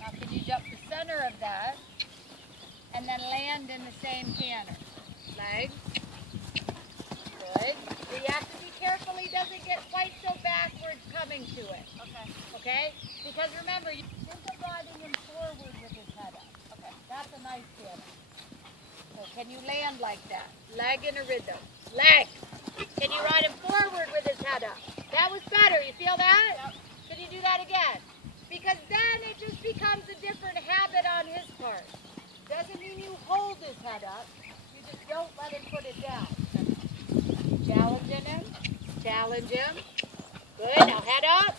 Now can you jump the center of that and then land in the same canter? Legs. Good. So you have to be careful he doesn't get quite so backwards coming to it. Okay. Okay? Because remember, you think of riding him forward with his head up. Okay. That's a nice canter. So can you land like that? Leg in a rhythm. Leg. Can you ride him forward with his head up? That was better. You feel that? Yep. Could you do that again? Because then it just becomes a different habit on his part. Doesn't mean you hold his head up. You just don't let him put it down. Challenging him. Challenge him. Good. Now head up.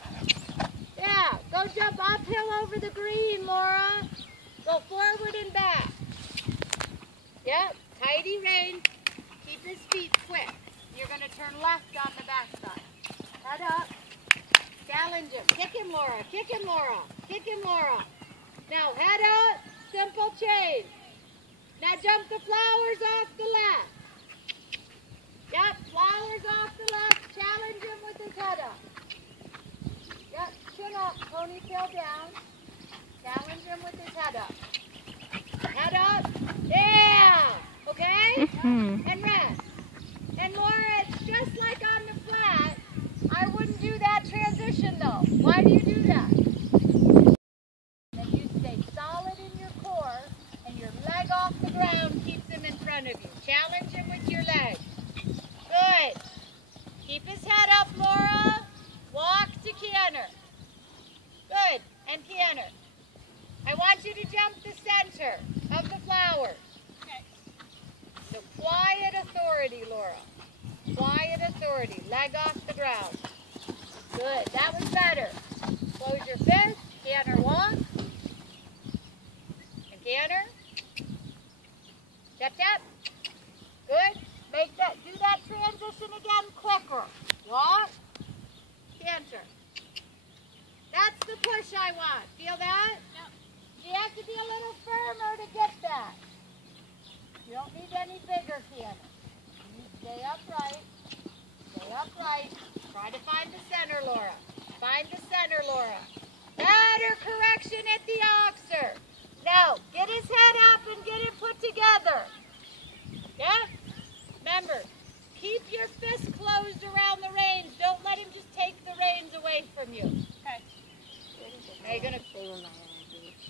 Yeah. Go jump uphill over the green, Laura. Go forward and back. Yep. Tidy rein. Keep his feet quick. You're going to turn left on the backside. Head up. Challenge him. Kick him, Laura. Kick him, Laura. Kick him, Laura. Now head up. Simple change. Now jump the flowers off the left. Yep. Flowers off the left. Challenge him with his head up. Yep. Chin up. Ponytail down. Challenge him with his head up. Head up. Yeah. Okay? And rest. And Laura, it's just like on the flat. I wouldn't do that transition though. Why do you do that? Then you stay solid in your core and your leg off the ground keeps him in front of you. Challenge him with your leg. Good. Keep his head up, Laura. Walk to canter. Good. And canter. I want you to jump the center of the flowers. Okay. So quiet authority, Laura. Quiet authority. Leg off the ground. Good. That was better. Close your fist. Canter walk. And canter. Step, step. Good. Do that transition again quicker. Walk. Canter. That's the push I want. Feel that? Yep. You have to be a little firmer to get that. You don't need any bigger canter. You stay upright. Stay upright. Try to find the center, Laura. Find the center, Laura. Better correction at the oxer. Now, get his head up and get it put together. Yeah? Remember, keep your fist closed around the reins. Don't let him just take the reins away from you. Okay. Now you're going to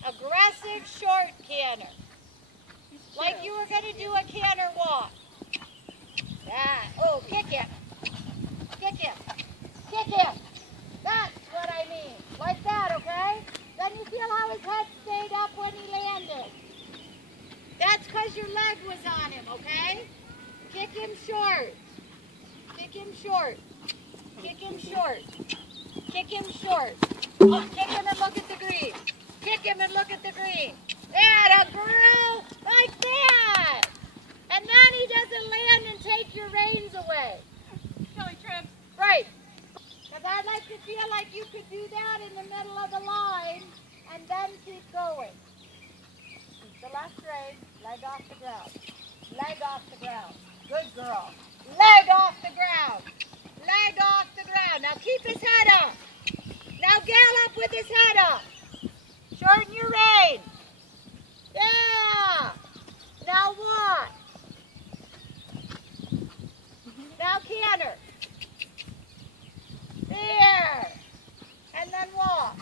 aggressive short canter. Like you were going to do a canter walk. That. Oh, kick him. Kick him. Kick him. That's what I mean. Like that, okay? Then you feel how his head stayed up when he landed. That's because your leg was on him, okay? Kick him short. Kick him short. Kick him short. Kick him short. Oh, kick him and look at the green. Kick him and look at the green. There, a girl, like that. And then he doesn't land and take your reins away. Till he trips. Right. Because I'd like to feel like you could do that in the middle of the line and then keep going. Keep the left rein, leg off the ground. Leg off the ground. Good girl. Leg off the ground. Leg off the ground. Now keep his head up. Now gallop with his head up. Shorten your rein. Yeah. Now walk. Now canter. There. And then walk.